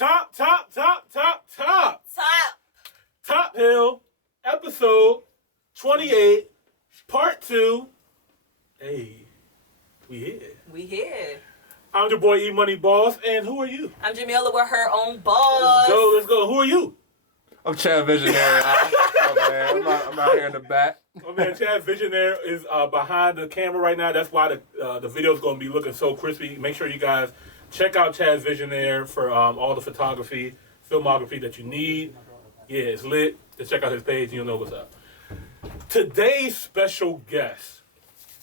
Top Hill, episode 28, part 2. Hey, we here. I'm your boy E Money Boss, and who are you? I'm Jamila with her own boss. Let's go. Who are you? I'm Chad Visionary. Oh, man. I'm out here in the back. Oh man, Chad Visionary is behind the camera right now. That's why the video's going to be looking so crispy. Make sure you guys check out Chad Visionary for all the photography, filmography that you need. Yeah, it's lit. Just check out his page and you'll know what's up. Today's special guest.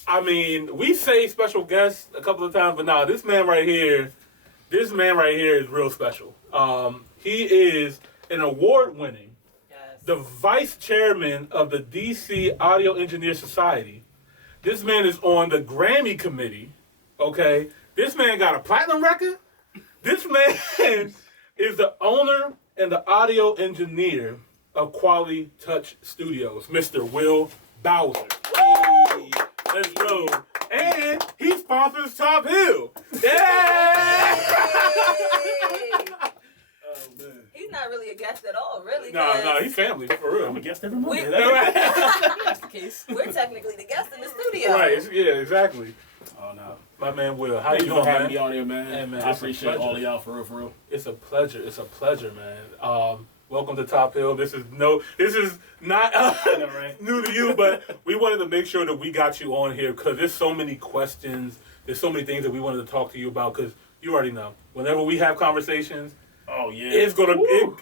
I mean, we say special guest a couple of times, but nah, this man right here is real special. He is an award-winning, the vice chairman of the DC Audio Engineer Society. This man is on the Grammy Committee, okay? This man got a platinum record. This man is the owner and the audio engineer of Quality Touch Studios, Mr. Will BOWSER. Hey, let's go. And he sponsors Top Hill. Yeah! Oh, man. He's not really a guest at all, really. No, he's family, for real. I'm a guest every month. That's the case. We're technically the guest in the studio. Right, yeah, exactly. Oh, no. My man Will, how Thank you you doing, for having man? me on here, man. Hey, man, I it's a appreciate pleasure. all of y'all, for real. It's a pleasure, man. Welcome to Top Hill. This is not right? new to you, but we wanted to make sure that we got you on here because there's so many questions, there's so many things that we wanted to talk to you about because you already know. Whenever we have conversations, Oh, yeah. it's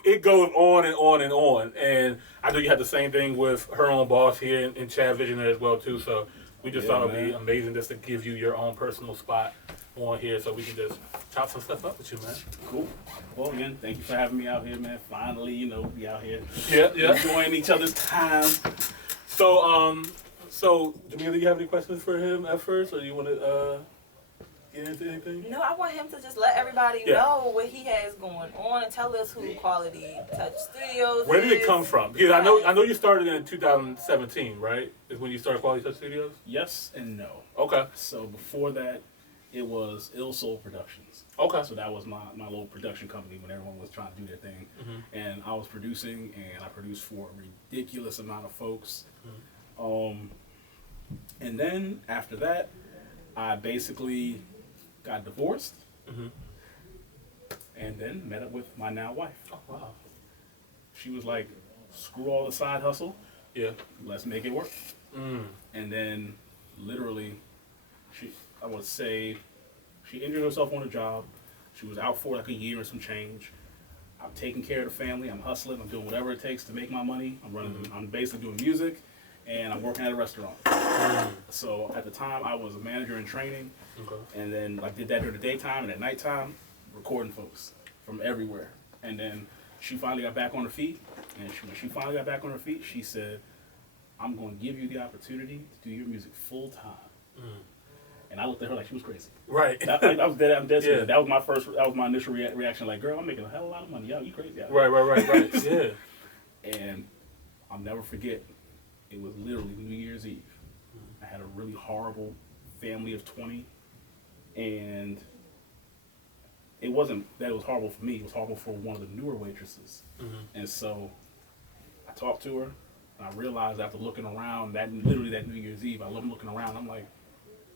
it goes on and on and on. And I know you had the same thing with her own boss here and Chad Visionary as well too. So we just thought it'd be amazing just to give you your own personal spot on here so we can just chop some stuff up with you, man. Cool. Well, again, thank you for having me out here, man. Finally, we out here. Yeah. Enjoying each other's time. So Jamila, do you have any questions for him at first, or do you want to get into anything? No, I want him to just let everybody know what he has going on and tell us who Quality Touch Studios Where did is. it come from? Because I know you started in 2017, right? Is when you started Quality Touch Studios? Yes and no. Okay. So before that, it was Ill Soul Productions. Okay. So that was my little production company when everyone was trying to do their thing. Mm-hmm. And I was producing, and I produced for a ridiculous amount of folks. Mm-hmm. And then after that, I basically got divorced, Mm-hmm. and then met up with my now wife. Oh, wow. She was like, screw all the side hustle, Yeah. let's make it work. Mm. And then literally, she injured herself on a job. She was out for like a year and some change. I'm taking care of the family, I'm hustling, I'm doing whatever it takes to make my money. I'm basically doing music, and I'm working at a restaurant. So at the time, I was a manager in training. Okay. And then I did that during the daytime, and at nighttime, recording folks from everywhere. And then she finally got back on her feet. And when she finally got back on her feet, she said, I'm going to give you the opportunity to do your music full time. And I looked at her like she was crazy. Right. I'm dead Yeah. serious. That was my initial reaction. Like, girl, I'm making a hell of a lot of money. Yo, you crazy. Yeah. Right. Yeah. And I'll never forget, it was literally New Year's Eve. I had a really horrible family of 20. And it wasn't that it was horrible for me, it was horrible for one of the newer waitresses. Mm-hmm. And so I talked to her, and I realized after looking around, literally that New Year's Eve, I'm looking around, I'm like,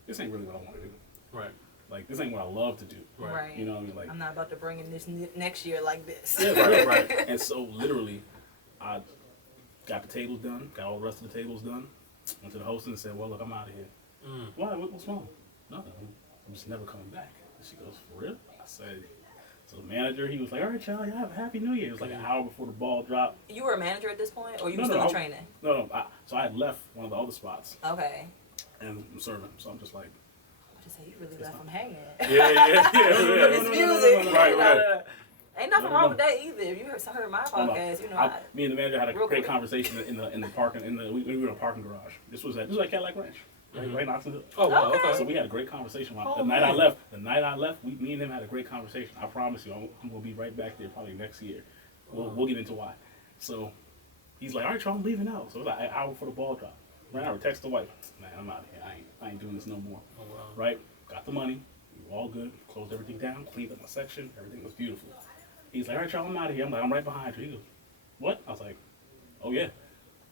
this ain't really what I want to do. Right. Like, this ain't what I love to do. Right. You know what I mean? Like, I'm not about to bring in this next year like this. yeah, right. And so literally, I got the tables done, got all the rest of the tables done, went to the host and said, well, look, I'm out of here. Why? What's wrong? Nothing. I'm just never coming back. And she goes, for real? I said, so the manager, he was like, all right, y'all, you have a happy New Year. It was like an hour before the ball dropped. You were a manager at this point, or you were No, still in training? No. So I had left one of the other spots, Okay. and I'm serving. So I'm just like, I just say you really left him hanging. Yeah. It's music. Right. Ain't nothing wrong with that either. If you heard my podcast, me and the manager had a Real great quick. conversation in the parking. We were in a parking garage. This was at Cadillac Ranch, right in Oxon Hill. Oh, wow. Okay. So we had a great conversation. The man. night I left, me and him had a great conversation. I promise you, I'm gonna be right back there probably next year. We'll get into why. So he's like, all right, y'all, I'm leaving out. So it was like an hour before the ball drop. Ran out, text the wife. Man, I'm out of here. I ain't doing this no more. Oh, wow. Right? Got the money. We were all good. Closed everything down. Cleaned up my section. Everything was beautiful. He's like, all right, y'all, I'm out of here. I'm like, I'm right behind you. He goes, what? I was like, oh yeah.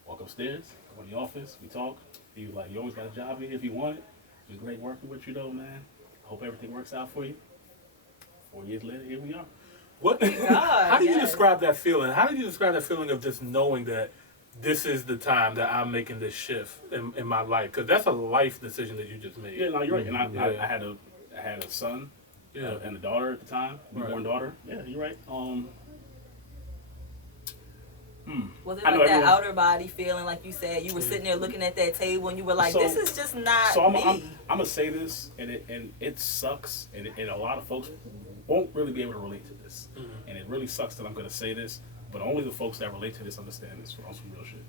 Walk upstairs, go in the office, we talk. He was like, you always got a job here if you want it. It was great working with you though, man. Hope everything works out for you. 4 years later, here we are. What? God, How do you yes. describe that feeling? How do you describe that feeling of just knowing that this is the time that I'm making this shift in my life? Because that's a life decision that you just made. Yeah, no, you're right. And I Yeah. had a son Yeah. and a daughter at the time, newborn Right. daughter. Yeah, you're right. Was it I know like that everyone- outer body feeling, like you said, you were sitting there looking at that table and you were like, So- this is just not So I'm me. gonna say this, and it sucks, and a lot of folks won't really be able to relate to this, and it really sucks that I'm gonna say this, but only the folks that relate to this understand this on some real shit.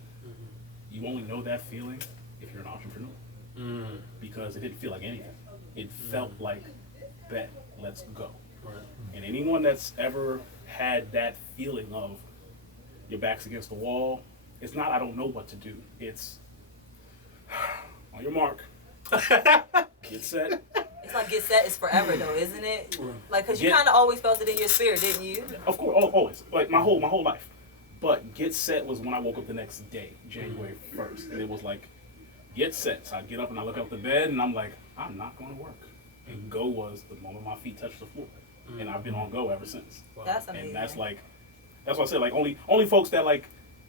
You only know that feeling if you're an entrepreneur, because it didn't feel like anything. It felt like, bet, let's go. Right. And anyone that's ever had that feeling of your back's against the wall, it's not I don't know what to do. It's on your mark, get set. It's like get set is forever though, isn't it? Like, cause you Get- kind of always felt it in your spirit, didn't you? Of course, always, like my whole life. But get set was when I woke up the next day, January 1st, and it was like get set. So I get up and I look up the bed and I'm like, I'm not going to work. And go was the moment my feet touched the floor, and I've been on go ever since. That's amazing. And that's like, that's what I said. Like only folks that like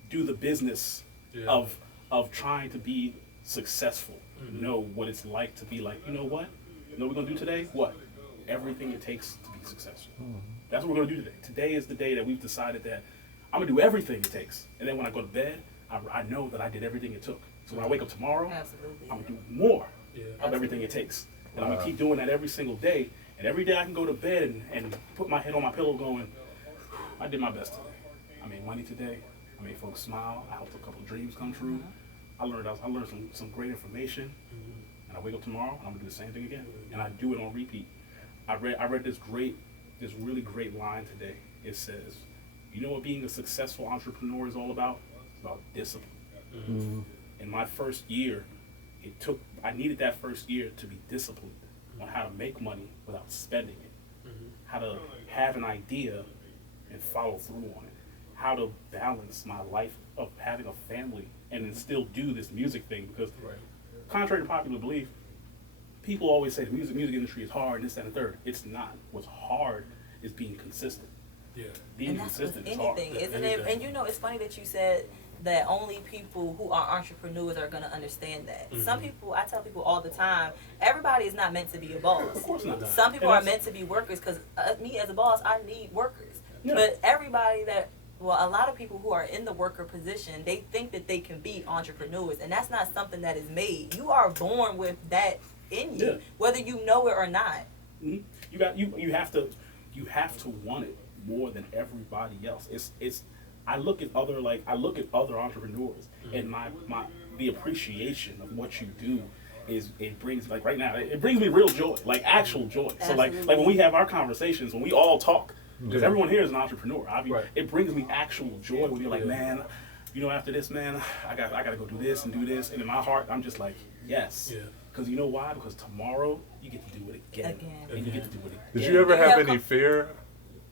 do the business Yeah. of trying to be successful know what it's like to be like, you know what? You know what we're gonna do today? What? Everything it takes to be successful. That's what we're gonna do today. Today is the day that we've decided that I'm gonna do everything it takes. And then when I go to bed, I know that I did everything it took. So when I wake up tomorrow, Absolutely. I'm gonna do more Yeah. of everything it takes. And I'm gonna keep doing that every single day. And every day I can go to bed and put my head on my pillow going, I did my best today. I made money today. I made folks smile. I helped a couple of dreams come true. I learned some great information. And I wake up tomorrow and I'm gonna do the same thing again. And I do it on repeat. I read this really great line today. It says, you know what being a successful entrepreneur is all about? It's about discipline. In my first year, I needed that first year to be disciplined on how to make money without spending it, how to have an idea and follow through on it, how to balance my life of having a family and then still do this music thing, because contrary to popular belief, people always say the music industry is hard and this, that, and the third. It's not. What's hard is being consistent. Yeah. Being And that's with consistent is hard. anything, isn't it? And you know, it's funny that you said that only people who are entrepreneurs are going to understand that. Some people, I tell people all the time, everybody is not meant to be a boss. Of course not. Some people And are that's- meant to be workers, because me as a boss, I need workers. Yeah. But everybody a lot of people who are in the worker position, they think that they can be entrepreneurs, and that's not something that is made. You are born with that in you, Yeah. whether you know it or not. Mhm. You have to want it more than everybody else. It's I look at other entrepreneurs and the appreciation of what you do it brings, like right now, it brings me real joy, like actual joy. So like when we have our conversations, when we all talk, because everyone here is an entrepreneur, it brings me actual joy when you're like, man, you know, after this, man, I gotta go do this and do this, and in my heart, I'm just like, yes. Yeah. Because you know why? Because tomorrow you get to do it again. And you get to do it again. Did you ever have Yeah, any fear?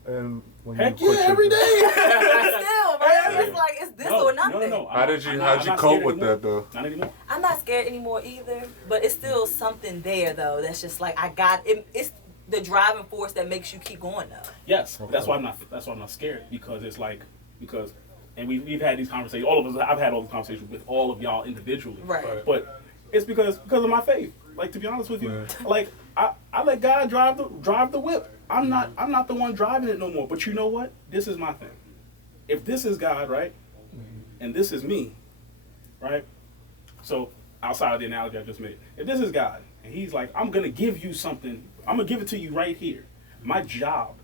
And when Heck you quit yeah, your- every day. Still, right? It's like, it's this or nothing. No. How'd you I'm cope not with scared that though? Not anymore. I'm not scared anymore either, but it's still something there though that's just like it's the driving force that makes you keep going though. Yes, that's why I'm not scared, because it's like and we've had these conversations. All of us, I've had all the conversations with all of y'all individually. Right. But it's because of my faith. Like, to be honest with you, like I let God drive the whip. I'm not the one driving it no more. But you know what? This is my thing. If this is God, right, and this is me, right. So outside of the analogy I just made, if this is God and He's like, I'm gonna give you something. I'm gonna give it to you right here. My job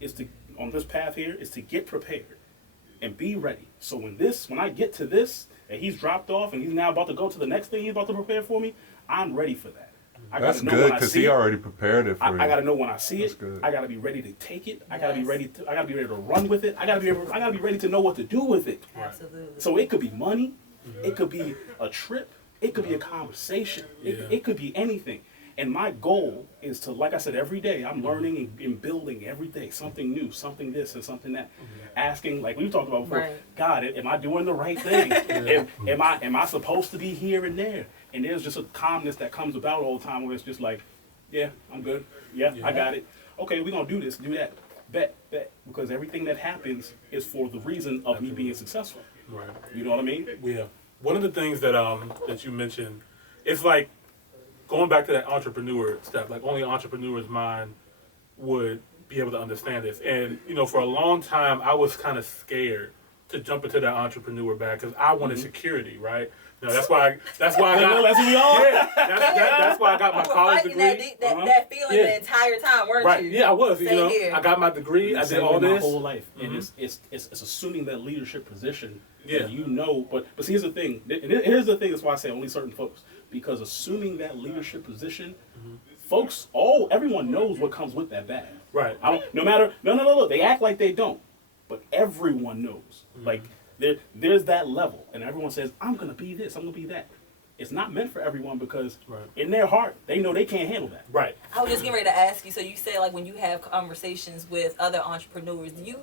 is on this path here is to get prepared and be ready. So when I get to this and He's dropped off and He's now about to go to the next thing He's about to prepare for me, I'm ready for that. That's good because He already prepared it for you. I gotta know when I see That's it. good. I gotta be ready to take it. I Yes. gotta be ready to run with it. I gotta be ready to know what to do with it. Absolutely. So it could be money, it could be a trip, it could be a conversation, it could be anything. And my goal is to, like I said, every day I'm learning and building every day something new, something this and something that. Asking, like we talked about before, God, am I doing the right thing? Am I supposed to be here and there? And there's just a calmness that comes about all the time where it's just like, yeah, I'm good. Yeah, I got it. Okay, we're gonna do this, do that. Bet. Because everything that happens is for the reason of me being successful. Right. You know what I mean? Yeah. One of the things that that you mentioned, it's like going back to that entrepreneur stuff. Like only an entrepreneur's mind would be able to understand this. And for a long time, I was kind of scared to jump into that entrepreneur bag because I wanted security, right? That's why I got. That's what we all. Yeah, that's why I got my college degree. That feeling the entire time, weren't you? Yeah, I was. Here. I got my degree. I did all this my whole life, and it's assuming that leadership position. Yeah, but see, here's the thing. Here's the thing. That's why I say only certain folks, because assuming that leadership position, folks, everyone knows what comes with that bag. Right. No. They act like they don't, but everyone knows. Like there's that level, and everyone says, "I'm gonna be this. I'm gonna be that." It's not meant for everyone because in their heart they know they can't handle that. Right. I was just getting ready to ask you. So you say like when you have conversations with other entrepreneurs, do you?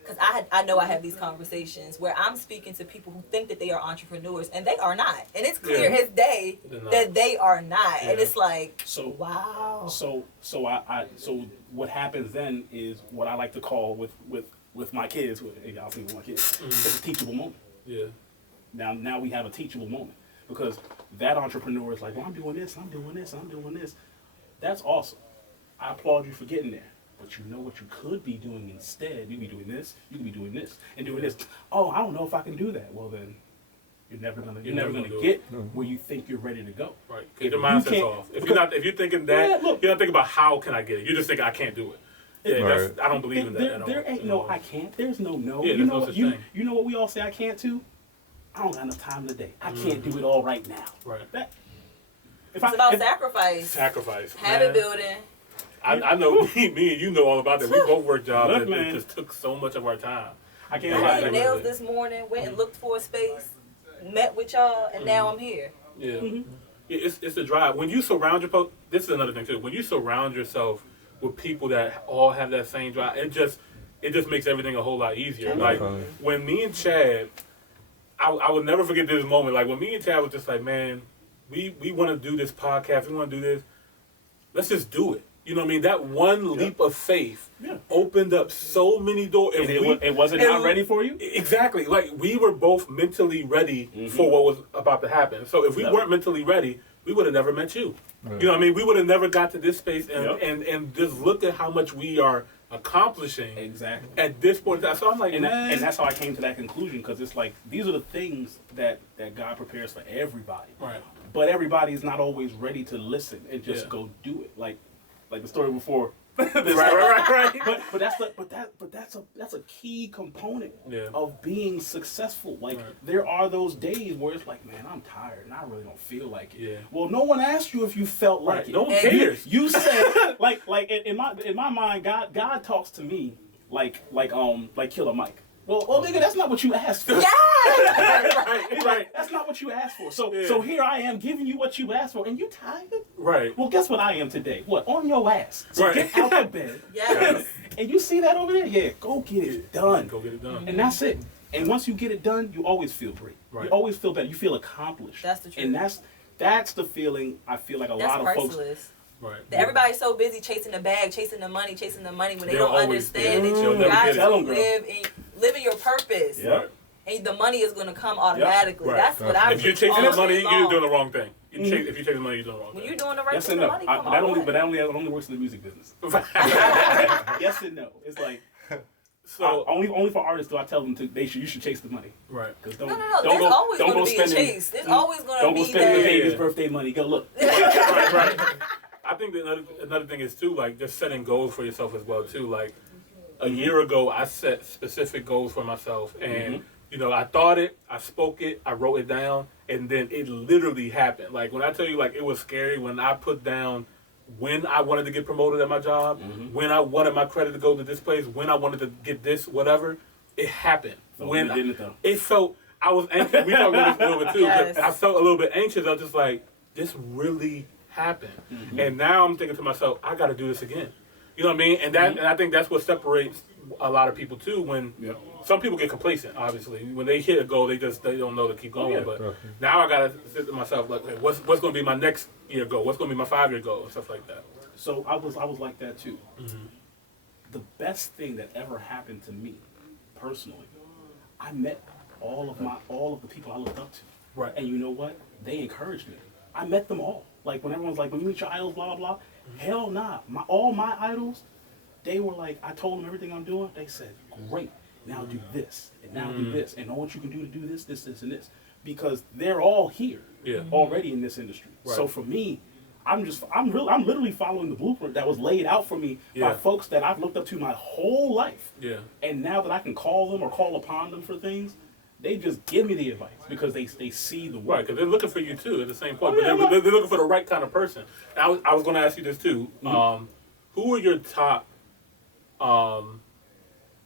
Because I know I have these conversations where I'm speaking to people who think that they are entrepreneurs and they are not, and it's clear as day that they are not, and it's like wow. So what happens then is what I like to call with my kids. I'll see with my kids. It's a teachable moment. Yeah. Now we have a teachable moment because that entrepreneur is like, well, I'm doing this, I'm doing this, I'm doing this. That's awesome. I applaud you for getting there. But you know what you could be doing instead? You could be doing this, you could be doing this, and doing this. Oh, I don't know if I can do that. Well then, you're never gonna get where you think you're ready to go. Right. Get your mindset's off. If you're thinking that, you're not thinking about how can I get it. You're just thinking I can't do it. Yeah, I don't believe in that at all. There ain't no I can't. There's no no. Yeah, you know no such thing. You know what we all say I can't to? I don't got enough time today. I can't do it all right now. Right. It's about sacrifice. Sacrifice. Habit building. I know me and you know all about that. We both work jobs that just took so much of our time. I did nails this morning, went and looked for a space, met with y'all, and now I'm here. Yeah. It's a drive. When you surround this is another thing too. When you surround yourself with people that all have that same drive, it just makes everything a whole lot easier. Like when me and Chad, I will never forget this moment. Like when me and Chad was just like, man, we want to do this podcast. We want to do this. Let's just do it. You know what I mean? That one leap of faith opened up so many doors. And it wasn't not ready for you? Exactly. Like, we were both mentally ready for what was about to happen. So if we weren't mentally ready, we would have never met you. You know what I mean? We would have never got to this space and just look at how much we are accomplishing at this point. So I'm like, and that's how I came to that conclusion, because it's like, these are the things that God prepares for everybody. Right. But everybody's not always ready to listen and just go do it. Like the story before. right. But that's a key component of being successful. Like there are those days where it's like, man, I'm tired and I really don't feel like it. Yeah. Well, no one asked you if you felt like it. No one cares. You said like in my mind, God talks to me like Killer Mike. Well, nigga, that's not what you asked for. Yeah. Right. That's not what you asked for. So here I am giving you what you asked for, and you tired? Right. Well, guess what I am today? What? On your ass. So get out of bed. Yes. And you see that over there? Yeah. Go get it done. Go get it done. And that's it. And once you get it done, you always feel great. Right. You always feel better. You feel accomplished. That's the truth. And that's the feeling I feel like a lot of folks. Right. Everybody's so busy chasing the bag, chasing the money, when they don't understand that you got to live in your purpose. Yeah. And the money is going to come automatically. Right. That's what I. If you're chasing the money, you're doing the wrong thing. If you're chasing the money, you're doing the wrong thing. When you're doing the right thing, no. the money come But that only works in the music business. Yes and no. It's like. So only for artists do I tell them you should chase the money. Right. No. There's always going to be a chase. There's always going to be that. Don't go spend the baby's birthday money. Go look. Right. I think that another thing is too, like, just setting goals for yourself as well too. Like, a year ago, I set specific goals for myself, and I thought it, I spoke it, I wrote it down, and then it literally happened. Like, when I tell you, like, it was scary when I put down when I wanted to get promoted at my job, when I wanted my credit to go to this place, when I wanted to get this, whatever, it happened. When it felt, I was anxious. We talked about this a little bit too. Yes. I felt a little bit anxious. I was just like, this really happen. And now I'm thinking to myself, I got to do this again. You know what I mean? And that, and I think that's what separates a lot of people too. When some people get complacent, obviously, when they hit a goal, they don't know to keep going. But now I gotta sit to myself like, what's going to be my next year goal? What's going to be my 5-year goal and stuff like that. So I was like that too. The best thing that ever happened to me, personally, I met all of the people I looked up to. Right. And you know what? They encouraged me. I met them all. Like when everyone's like, when you meet your idols, blah blah blah. Hell nah. All my idols, they were like, I told them everything I'm doing. They said, great. Now do this, and now do this, and know what you can do to do this, this, this, and this. Because they're all here already in this industry. Right. So for me, I'm literally following the blueprint that was laid out for me by folks that I've looked up to my whole life. Yeah. And now that I can call them or call upon them for things, they just give me the advice because they see the work. Right, because they're looking for you too at the same point. But they're looking for the right kind of person. And I was going to ask you this too. Who are your top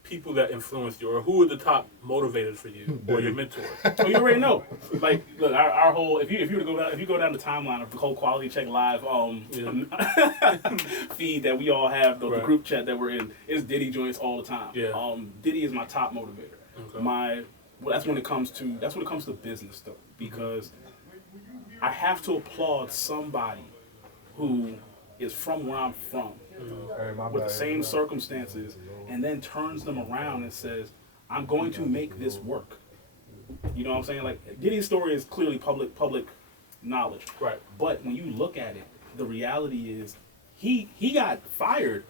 people that influenced you, or who are the top motivators for you, or your mentors? Oh, you already know. Like, look, our whole if you go down the timeline of the whole Quality Check Live feed that we all have, the group chat that we're in, is Diddy joints all the time. Yeah. Diddy is my top motivator. Okay. That's when it comes to business though, because I have to applaud somebody who is from where I'm from, with the same circumstances, and then turns them around and says, I'm going to make this work. You know what I'm saying? Like, Diddy's story is clearly public knowledge. Right. But when you look at it, the reality is he got fired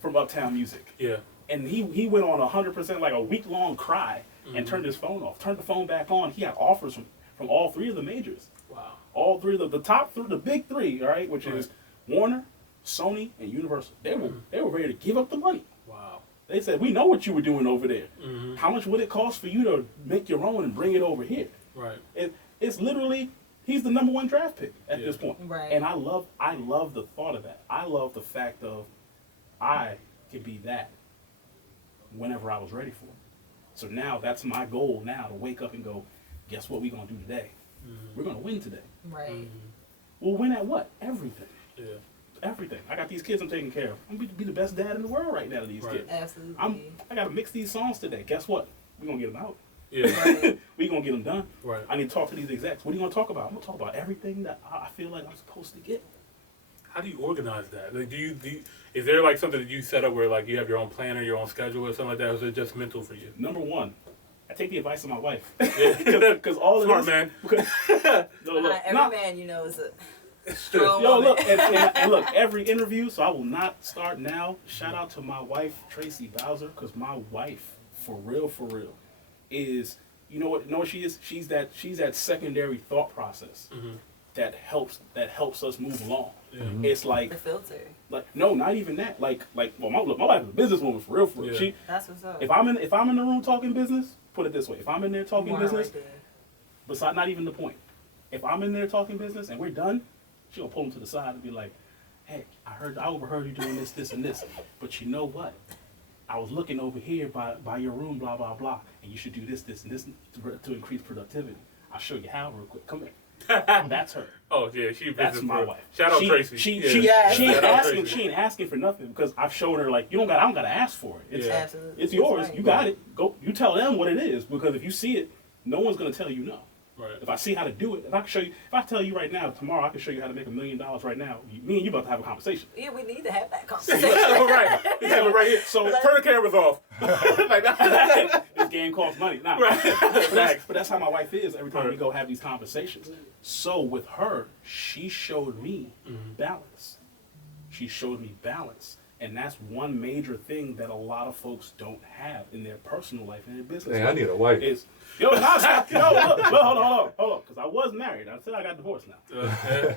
from Uptown Music. Yeah. And he went on 100% like a week-long cry and turned his phone off, turned the phone back on. He had offers from all 3 of the majors. Wow. All 3 of the top 3, the big 3, all right, which is Warner, Sony, and Universal. They were ready to give up the money. Wow. They said, we know what you were doing over there. How much would it cost for you to make your own and bring it over here? Right. It's literally, he's the #1 draft pick at this point. Right. And I love the thought of that. I love the fact of I could be that whenever I was ready for it. So now that's my goal now, to wake up and go, guess what we're going to do today? We're going to win today. Right. We'll win at what? Everything. Yeah. Everything. I got these kids I'm taking care of. I'm going to be the best dad in the world right now to these kids. Absolutely. I got to mix these songs today. Guess what? We're going to get them out. Yeah. We're going to get them done. Right. I need to talk to these execs. What are you going to talk about? I'm going to talk about everything that I feel like I'm supposed to get. How do you organize that? Like, is there like something that you set up where like you have your own planner, your own schedule, or something like that? Or is it just mental for you? Number 1, I take the advice of my wife. Because all smart of man. Every man you know is a strong woman. Look, and look, every interview. So I will not start now. Shout out to my wife, Tracy BOWSER, because my wife, for real, is you know what she is. She's that secondary thought process that helps us move along. Yeah. It's like the filter. Like, no, not even that. Like, well, my wife is a businesswoman for real. Yeah. That's what's up. If I'm in the room talking business, put it this way: if I'm in there talking business, besides not even the point. If I'm in there talking business and we're done, she'll pull him to the side and be like, "Hey, I overheard you doing this, and this. But you know what? I was looking over here by your room, blah blah blah, and you should do this, and this to increase productivity. I'll show you how real quick. Come here." That's her. Oh yeah, that's my wife. Shout out Tracy. She ain't asking for nothing because I've shown her like I don't gotta ask for it. It's yours. Right. You got it. Go. You tell them what it is because if you see it, no one's gonna tell you no. Right. If I see how to do it, if I can show you, if I tell you right now, tomorrow I can show you how to make $1 million right now. Me and you about to have a conversation. Yeah, we need to have that conversation. Right. We have it right here. So turn the cameras off. This game costs money. Nah. Right. But that's how my wife is every time we go have these conversations. So with her, she showed me balance. She showed me balance. And that's one major thing that a lot of folks don't have in their personal life and their business life. I need a wife. Look, hold on. Because I was married. I said I got divorced now.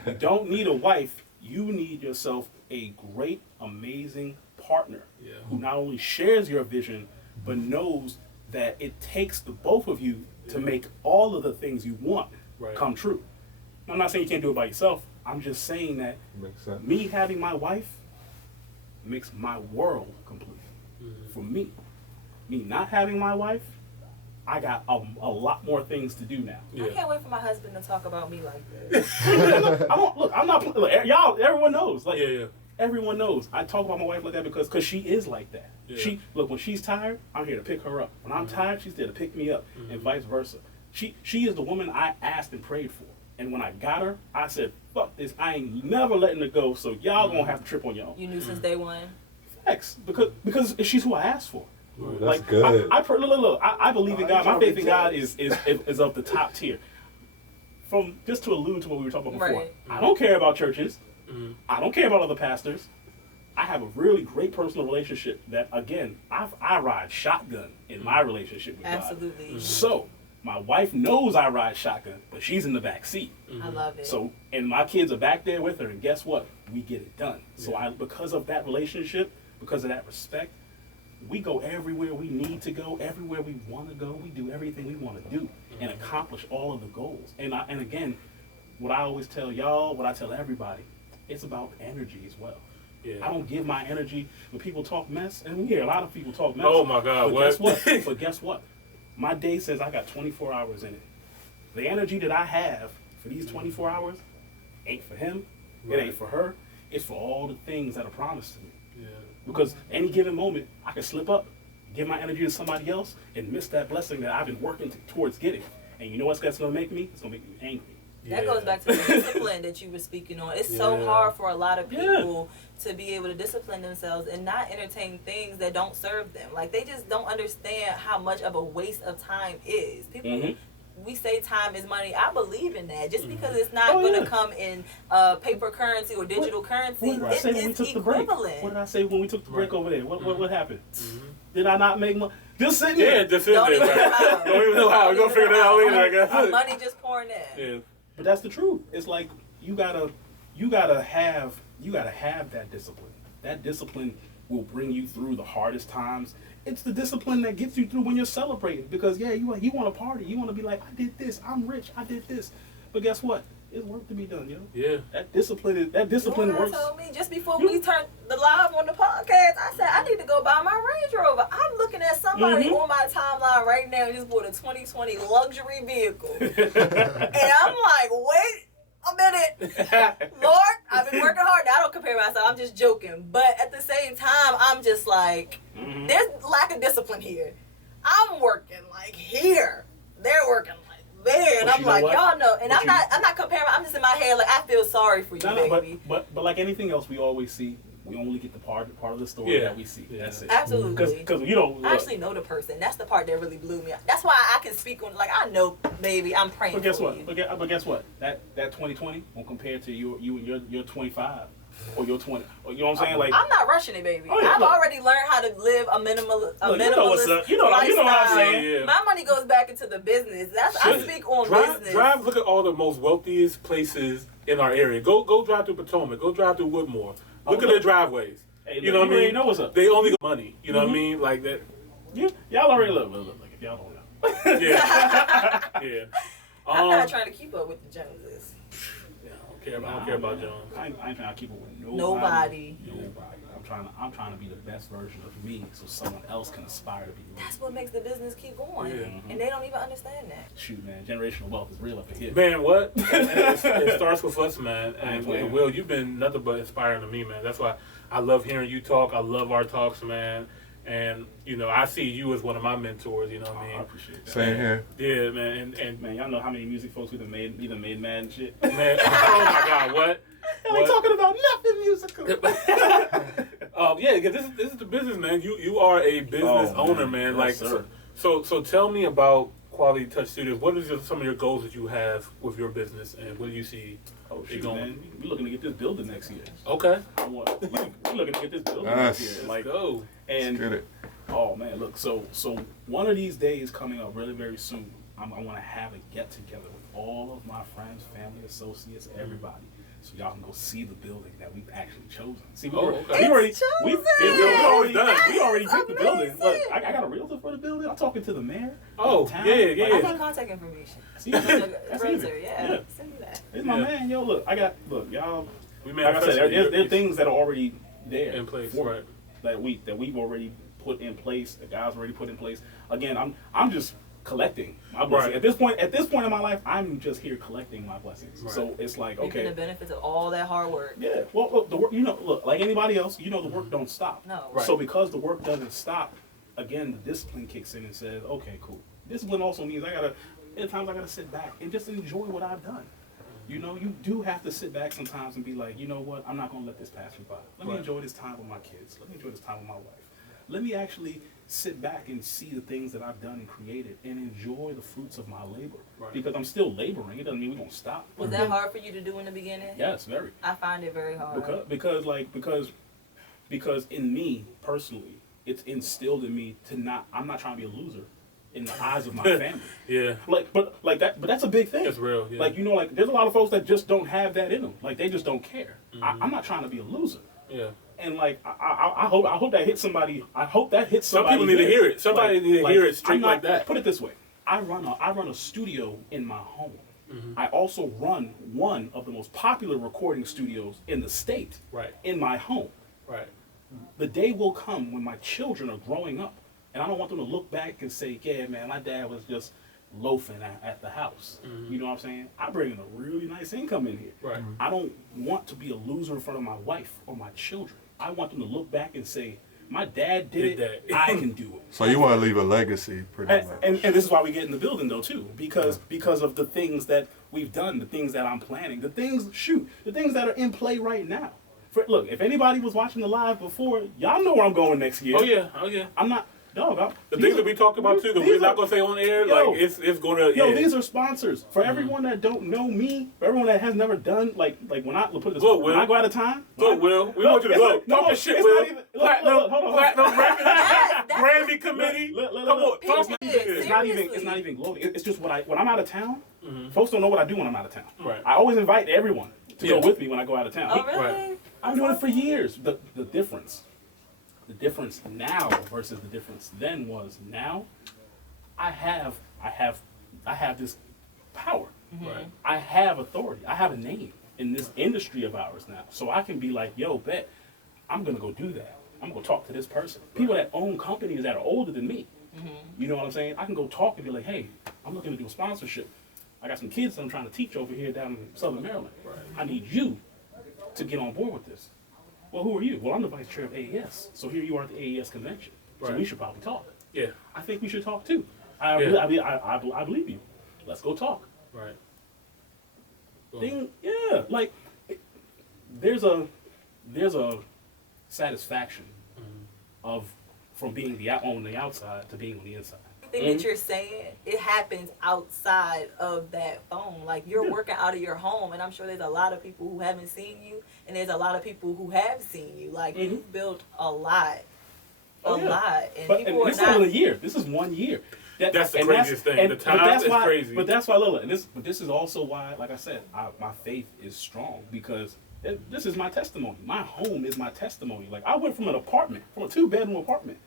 You don't need a wife. You need yourself a great, amazing partner who not only shares your vision, but knows that it takes the both of you to make all of the things you want come true. I'm not saying you can't do it by yourself. I'm just saying that me having my wife makes my world complete. For me not having my wife I got a lot more things to do now. I can't wait for my husband to talk about me like this. I'm not. Look, y'all, everyone knows. Like, Yeah. everyone knows. I talk about my wife like that because she is like that. Yeah. When she's tired, I'm here to pick her up. When I'm tired, she's there to pick me up, and vice versa. She is the woman I asked and prayed for. And when I got her, I said, "Fuck this! I ain't never letting her go. So y'all gonna have to trip on your own." You knew since day one. Facts, because she's who I asked for. Ooh, that's good. I believe in God. My faith in God is of the top tier. From just to allude to what we were talking about before, Right. I don't care about churches. I don't care about other pastors. I have a really great personal relationship that, again, I ride shotgun in my relationship with God. Absolutely. So my wife knows I ride shotgun, but she's in the back seat. I love it. So, and my kids are back there with her, and guess what? We get it done. So because of that relationship, because of that respect, we go everywhere we need to go, everywhere we want to go. We do everything we want to do and accomplish all of the goals. And again, what I always tell y'all, what I tell everybody, it's about energy as well. Yeah. I don't give my energy when people talk mess, and we hear a lot of people talk mess. Oh my God! But guess what? My day says I got 24 hours in it. The energy that I have for these 24 hours ain't for him. It ain't for her. It's for all the things that are promised to me. Yeah. Because any given moment, I can slip up, give my energy to somebody else, and miss that blessing that I've been working towards getting. And you know what's that's going to make me? It's going to make me angry. That goes back to the discipline that you were speaking on. It's so hard for a lot of people to be able to discipline themselves and not entertain things that don't serve them. Like, they just don't understand how much of a waste of time is. People, we say time is money. I believe in that. Just because it's not going to come in paper currency or digital currency, What did I say when we took the break? equivalent. What did I say when we took the break over there? What happened? Did I not make money? Just sitting there. Yeah, just sitting Don't there. even know how. Don't even know how. We're gonna figure that out later, I guess. Money just pouring in. Yeah. But that's the truth. It's like you gotta have that discipline. That discipline will bring you through the hardest times. It's the discipline that gets you through when you're celebrating. Because you want to party. You want to be like, I did this. I'm rich. I did this. But guess what? It's work to be done, yo. Yeah. That discipline works. Told me just before we turned the live on the podcast, I said I need to go buy my Range Rover. I'm looking at somebody on my timeline right now who just bought a 2020 luxury vehicle, and I'm like, wait a minute, Lord, I've been working hard. Now, I don't compare myself. I'm just joking, but at the same time, I'm just like, there's lack of discipline here. I'm working like here. They're working like there, and I'm like, y'all know. And I'm not comparing. I'm just in my head like, I feel sorry for you, baby. But like anything else, we always see. We only get the part of the story that we see. That's it. Absolutely. Because you know, I actually know the person. That's the part that really blew me out. That's why I can speak on. Like, I know, baby. I'm praying. But guess for what? you. But guess what? That 2020 won't compare to your 25 or your 20. Or, you know what I'm saying? Like, I'm not rushing it, baby. Oh, yeah, I've look. already learned how to live a minimalist you know what's up. You know what I'm saying. Yeah. My money goes back into the business. I speak on business. Look at all the most wealthiest places in our area. Go drive through Potomac. Go drive through Woodmore. Look at their driveways. Hey, you know what I mean? Know what's up. They only got money. You know what I mean? Like that. Y'all already look. Like if y'all don't know. Yeah. Yeah. I'm not trying to keep up with the Joneses. I don't care about Jones. I ain't trying to keep up with Nobody. I'm trying to be the best version of me, so someone else can aspire to be me. That's what makes the business keep going, Yeah. and they don't even understand that. Shoot, man, generational wealth is real up in here. Man, what? It starts with us, man. And Man. Will, you've been nothing but inspiring to me, man. That's why I love hearing you talk. I love our talks, man. And, you know, I see you as one of my mentors, you know what I mean? I appreciate that. Same here. Yeah, man. And Man, y'all know how many music folks we've made mad and shit. man, oh my God, what? We ain't talking about nothing musical. Yeah, because this is the business, man. You are a business owner, man. Yes, Like, sir. so tell me about Quality Touch Studios. What is some of your goals that you have with your business, and what do you see? Oh shoot, man, we looking to get this building next year. Okay, We looking to get this building Nice. next year. let's go. And Let's get it. oh man, look, so one of these days coming up really very soon, I want to have a get together with all of my friends, family, associates, everybody. So y'all can go see the building that we've actually chosen. See, we already picked the building. Look, I got a realtor for the building. I'm talking to the mayor. Oh, town. yeah. I need contact information. See, That's easy. yeah. Send me that. It's my man, yo. Look, y'all. We Like I said, there are things that are already there in place, for right? that we've already put in place. The guys already put in place. Again, I'm just collecting my blessings. At this point in my life, I'm just here collecting my blessings. Right. So it's like, Reaping okay, the benefits of all that hard work. yeah. Well, look, the work, look, like anybody else, the work don't stop. No. Right. So because the work doesn't stop, again, the discipline kicks in and says, okay, cool. Discipline also means at times I gotta sit back and just enjoy what I've done. You do have to sit back sometimes and be like, you know what, I'm not gonna let this pass me by. Let me enjoy this time with my kids. Let me enjoy this time with my wife. Let me actually sit back and see the things that I've done and created and enjoy the fruits of my labor. Right. Because I'm still laboring. It doesn't mean we're gonna stop. Was that hard for you to do in the beginning? Yes, very. I find it very hard. Because in me personally, it's instilled in me I'm not trying to be a loser in the eyes of my family. Yeah. But that's a big thing. It's real. Yeah. Like there's a lot of folks that just don't have that in them. Like they just don't care. Mm-hmm. I'm not trying to be a loser. Yeah. And like I hope that hits somebody. I hope that hits Some somebody. people need to hear it. Somebody need to hear it straight I'm not, like that. Put it this way: I run a studio in my home. Mm-hmm. I also run one of the most popular recording studios in the state. Right. In my home. Right. The day will come when my children are growing up, and I don't want them to look back and say, "Yeah, man, my dad was just loafing at the house." Mm-hmm. You know what I'm saying? I bring in a really nice income in here. Right. I don't want to be a loser in front of my wife or my children. I want them to look back and say, my dad did it, I can do it. So you want to leave a legacy, pretty much. And this is why we get in the building, though, too. Because of the things that we've done, the things that I'm planning, the things that are in play right now. Look, if anybody was watching the live before, y'all know where I'm going next year. Oh yeah. I'm not... Dog, The things that we talked about too, that we're not gonna say on air, like it's gonna. Yo, these are sponsors for everyone that don't know me, for everyone that has never done like when I put this. Look, when I go out of time. Look, Will, we want you to go. Talk your shit, Will. Platinum record, Grammy Committee. Come on, talk your shit. It's not even gloating. It's just when I'm out of town, folks don't know what I do when I'm out of town. Right. I always invite everyone to go with me when I go out of town. Oh, really? Right. I've been doing it for years. The difference now versus the difference then was now I have this power. Right. I have authority. I have a name in this industry of ours now. So I can be like, yo, bet, I'm gonna go do that. I'm gonna go talk to this person. People that own companies that are older than me. You know what I'm saying? I can go talk and be like, hey, I'm looking to do a sponsorship. I got some kids that I'm trying to teach over here down in Southern Maryland. Right. I need you to get on board with this. Well, who are you? Well, I'm the vice chair of AES. So here you are at the AES convention. So Right. we should probably talk. Yeah. I think we should talk too. I believe you. Let's go talk. Right. Like there's a satisfaction from being on the outside to being on the inside. Thing that you're saying, it happens outside of that phone. Like you're working out of your home, and I'm sure there's a lot of people who haven't seen you, and there's a lot of people who have seen you. Like you've built a lot, and people are this not. is a year. This is 1 year. That's the craziest thing. The time is crazy. But that's why, Lila, but this is also why, like I said, my faith is strong because this is my testimony. My home is my testimony. Like I went from a 2-bedroom apartment,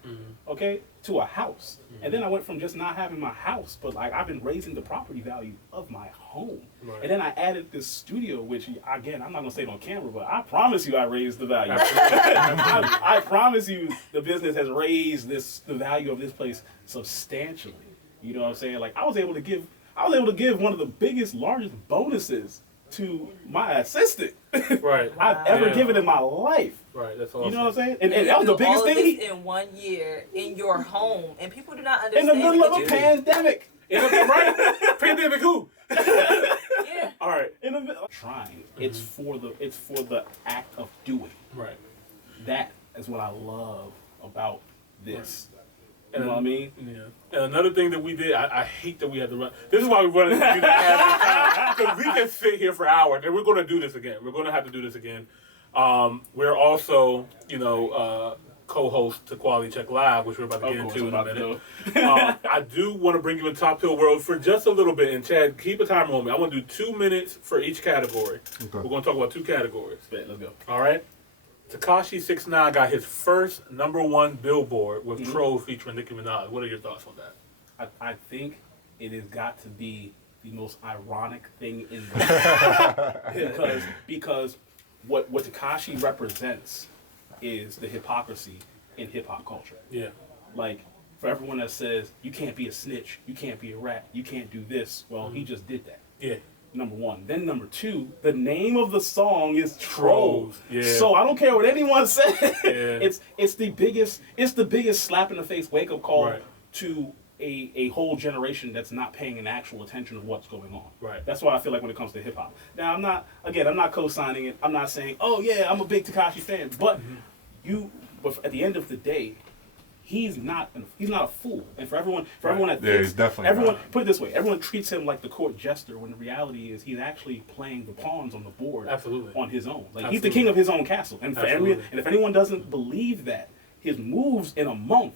okay, to a house, and then I went from just not having my house, but like I've been raising the property value of my home, and then I added this studio, which again I'm not gonna say it on camera, but I promise you I raised the value. I promise you the business has raised the value of this place substantially. You know what I'm saying? Like I was able to give one of the largest bonuses to my assistant Right. I've ever given in my life. Right. That's awesome. You know what I'm saying? And that was the biggest all of thing. this in 1 year in your home, and people do not In understand. the middle of that a you- pandemic. Right? Pandemic who? Yeah. All right. In the middle. Trying. It's for the act of doing. Right. That is what I love about this. You And know what I mean? Yeah. And another thing that we did, I hate that we had to run. This is why we run into you because we can sit here for hours, and we're going to do this again. We're going to have to do this again. We're also, co-host to Quality Check Live, which we're about to get into in a minute. I do want to bring you in Top Hill World for just a little bit. And Chad, keep a timer on me. I want to do 2 minutes for each category. Okay. We're going to talk about 2 categories. Let's go. All right? Tekashi 6ix9ine got his first #1 Billboard with Troll featuring Nicki Minaj. What are your thoughts on that? I think it has got to be the most ironic thing in the world. because what Tekashi represents is the hypocrisy in hip hop culture. Yeah. Like for everyone that says you can't be a snitch, you can't be a rat, you can't do this. Well, he just did that. Yeah. Number one. Then number two, the name of the song is Trolls. Yeah. So I don't care what anyone says. Yeah. It's the biggest slap in the face wake up call Right. to a whole generation that's not paying an actual attention of what's going on. Right. That's what I feel like when it comes to hip hop. Now I'm not co-signing it. I'm not saying, oh yeah, I'm a big Tekashi fan. But but at the end of the day, he's not a fool. And for everyone that Yeah, he's definitely everyone not. put it this way, everyone treats him like the court jester when the reality is he's actually playing the pawns on the board Absolutely. on his own. Like Absolutely. he's the king of his own castle. And Absolutely. and if anyone doesn't believe that, his moves in a month,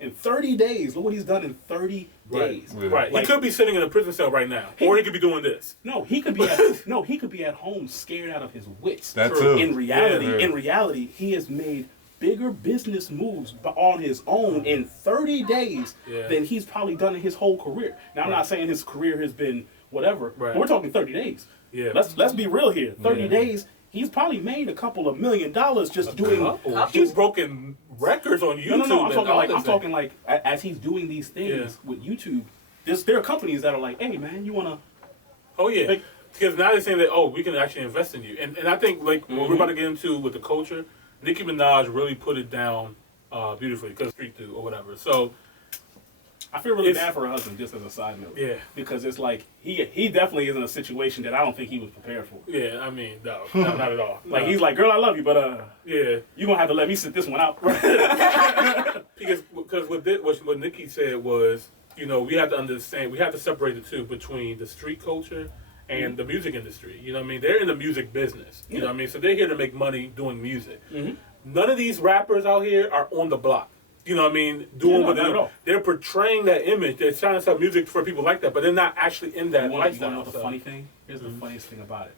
in 30 days, look what he's done in 30 days. Yeah. Right. Like- he could be sitting in a prison cell right now, or he could be doing this. No, he could be at home scared out of his wits. That True. too. In reality, Yeah. in reality, he has made bigger business moves on his own in 30 days Yeah. than he's probably done in his whole career. Now, I'm Right. not saying his career has been whatever, Right. but we're talking 30 days. Yeah. Let's be real here. 30 Yeah. days, he's probably made a couple of $1 million just doing. Couple. He's broken records on YouTube. No, I'm and talking all like this I'm thing. talking like as he's doing these things with YouTube. There are companies that are like, hey man, you wanna? Oh yeah, Like- because now they're saying that we can actually invest in you, and I think like what we're about to get into with the culture, Nicki Minaj really put it down beautifully because street dude or whatever. So I feel really It's- bad for her husband, just as a side note. Yeah. Because it's like he definitely is in a situation that I don't think he was prepared for. yeah, I mean no, not at all. Like No. he's like, girl, I love you, but yeah, you gonna have to let me sit this one out. because what Nicki said was, we have to understand, we have to separate the two between the street culture and the music industry. You know what I mean? They're in the music business. You know what I mean? So they're here to make money doing music. None of these rappers out here are on the block. You know what I mean? Doing no, what not at all. they're portraying that image. They're trying to sell music for people like that, but they're not actually in that You want to lifestyle. know the so. funny thing? Here's the funniest thing about it.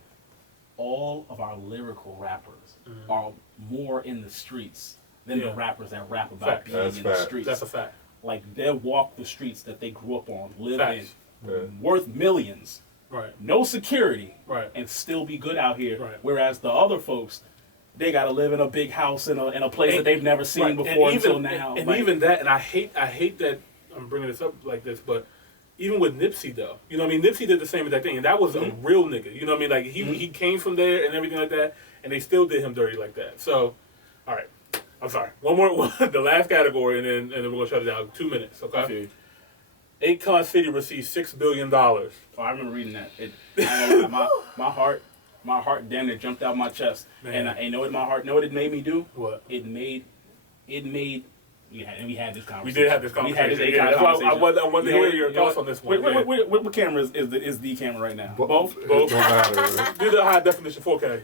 All of our lyrical rappers are more in the streets than the Yeah. rappers that rap about Fact. being That's in the fact. streets. That's a fact. Like they'll walk the streets that they grew up on, live Facts. Yeah. in, worth millions, Right. no security, Right. and still be good out here. Right. Whereas the other folks, they got to live in a big house in a place that they've never seen Right. before and until even, now. And Like, even that, and I hate that I'm bringing this up like this, but even with Nipsey though, you know what I mean? Nipsey did the same exact thing, and that was a real nigga. You know what I mean? Like he came from there and everything like that, and they still did him dirty like that. So, all right, I'm sorry. One more, the last category, and then we're gonna shut it down. 2 minutes, okay? I feel you. Akon City received $6 billion. Oh, I remember reading that. My heart damn near jumped out my chest. Man. And you know what it made me do? What? It made we had this conversation. We did have this We had conversation. this Yeah, that's why conversation. I wanted to hear your You know thoughts on this one. What camera is the camera right now? Both. It don't matter. Do the high definition 4K.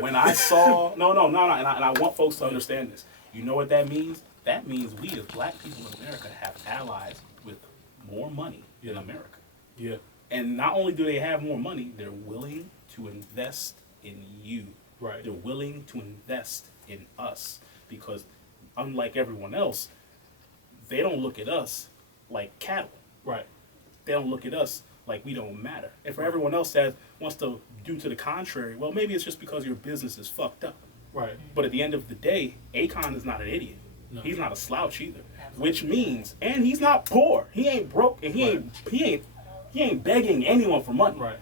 When I saw no, and I want folks to understand this. You know what that means? That means we as black people in America have allies with more money than America. Yeah. And not only do they have more money, they're willing to invest in you. Right. They're willing to invest in us because unlike everyone else, they don't look at us like cattle. Right. They don't look at us like we don't matter. And for everyone else that wants to do to the contrary, well, maybe it's just because your business is fucked up. Right. But at the end of the day, Akon is not an idiot. No. He's not a slouch either. Which means, and he's not poor. He ain't broke, and he ain't begging anyone for money. Right.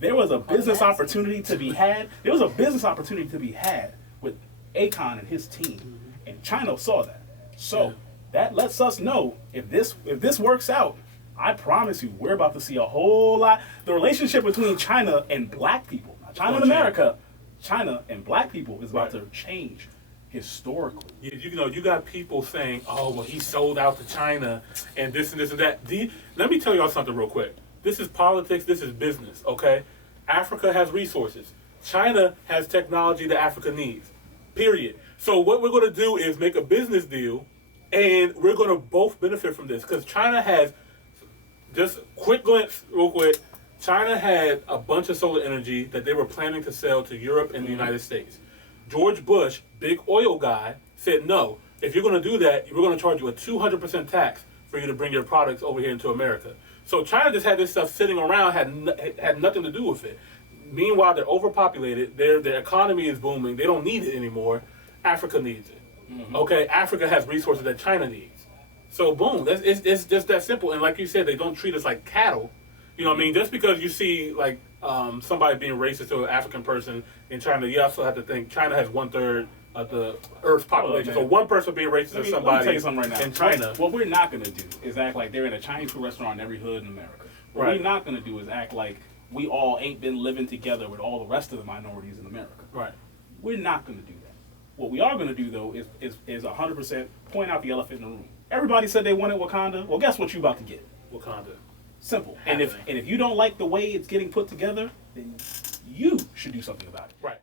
There was a business opportunity to be had. There was a business opportunity to be had with Akon and his team, and China saw that. So that lets us know if this works out, I promise you, we're about to see a whole lot. The relationship between China and black people, not China and America, China and black people is about to change historically. You got people saying, "Oh, well, he sold out to China, and this and this and that." Let me tell y'all something real quick. This is politics. This is business. Okay, Africa has resources. China has technology that Africa needs. Period. So what we're going to do is make a business deal, and we're going to both benefit from this because China has. Just quick glimpse, real quick. China had a bunch of solar energy that they were planning to sell to Europe and the United States. George Bush, big oil guy, said no. If you're going to do that, we're going to charge you a 200% tax for you to bring your products over here into America. So China just had this stuff sitting around, had nothing to do with it. Meanwhile, they're overpopulated. Their economy is booming. They don't need it anymore. Africa needs it. Okay, Africa has resources that China needs. So boom, it's just that simple. And like you said, they don't treat us like cattle. You know what I mean? Just because you see like somebody being racist to an African person in China, you also have to think China has 1/3 of the Earth's population. So one person being racist to Let me somebody tell you something right now. in China. What we're not going to do is act like they're in a Chinese food restaurant in every hood in America. What Right. we're not going to do is act like we all ain't been living together with all the rest of the minorities in America. Right. We're not going to do that. What we are going to do, though, is 100% point out the elephant in the room. Everybody said they wanted Wakanda. Well, guess what you about to get? Wakanda. Simple. And if you don't like the way it's getting put together, then you should do something about it. Right.